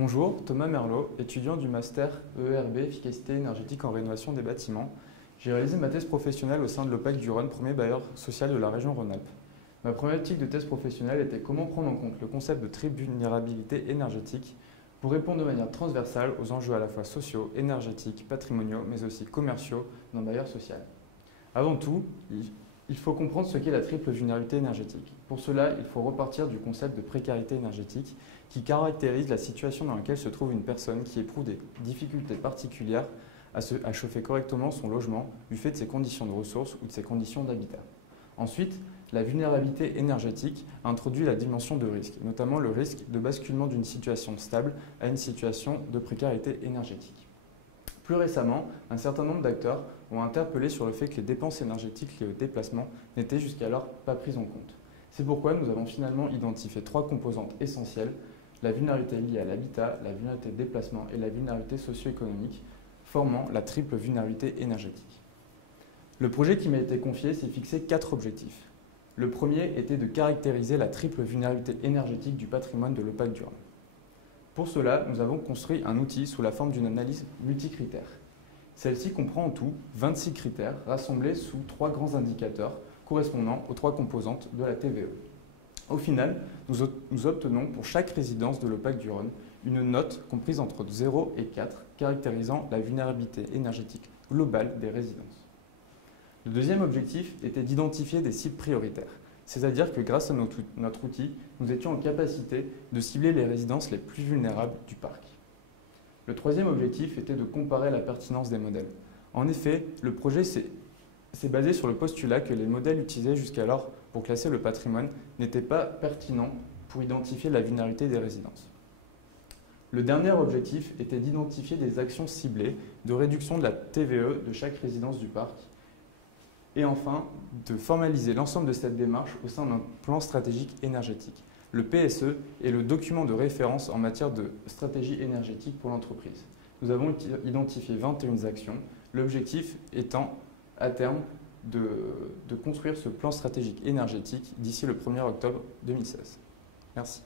Bonjour, Thomas Merlot, étudiant du master EERB Efficacité énergétique en rénovation des bâtiments. J'ai réalisé ma thèse professionnelle au sein de l'OPAC du Rhône, premier bailleur social de la région Rhône-Alpes. Ma problématique de thèse professionnelle était comment prendre en compte le concept de triple vulnérabilité énergétique pour répondre de manière transversale aux enjeux à la fois sociaux, énergétiques, patrimoniaux, mais aussi commerciaux d'un bailleur social. Avant tout, il faut comprendre ce qu'est la triple vulnérabilité énergétique. Pour cela, il faut repartir du concept de précarité énergétique qui caractérise la situation dans laquelle se trouve une personne qui éprouve des difficultés particulières à chauffer correctement son logement du fait de ses conditions de ressources ou de ses conditions d'habitat. Ensuite, la vulnérabilité énergétique introduit la dimension de risque, notamment le risque de basculement d'une situation stable à une situation de précarité énergétique. Plus récemment, un certain nombre d'acteurs ont interpellé sur le fait que les dépenses énergétiques liées au déplacement n'étaient jusqu'alors pas prises en compte. C'est pourquoi nous avons finalement identifié trois composantes essentielles: la vulnérabilité liée à l'habitat, la vulnérabilité de déplacement et la vulnérabilité socio-économique, formant la triple vulnérabilité énergétique. Le projet qui m'a été confié s'est fixé 4 objectifs. Le premier était de caractériser la triple vulnérabilité énergétique du patrimoine de l'OPAC du Rhône. Pour cela, nous avons construit un outil sous la forme d'une analyse multicritère. Celle-ci comprend en tout 26 critères rassemblés sous 3 grands indicateurs correspondant aux 3 composantes de la TVE. Au final, nous obtenons pour chaque résidence de l'OPAC du Rhône une note comprise entre 0 et 4, caractérisant la vulnérabilité énergétique globale des résidences. Le deuxième objectif était d'identifier des cibles prioritaires, c'est-à-dire que grâce à notre outil, nous étions en capacité de cibler les résidences les plus vulnérables du parc. Le troisième objectif était de comparer la pertinence des modèles. En effet, le projet s'est basé sur le postulat que les modèles utilisés jusqu'alors pour classer le patrimoine n'étaient pas pertinents pour identifier la vulnérabilité des résidences. Le dernier objectif était d'identifier des actions ciblées de réduction de la TVE de chaque résidence du parc et enfin de formaliser l'ensemble de cette démarche au sein d'un plan stratégique énergétique. Le PSE est le document de référence en matière de stratégie énergétique pour l'entreprise. Nous avons identifié 21 actions, l'objectif étant à terme de construire ce plan stratégique énergétique d'ici le 1er octobre 2016. Merci.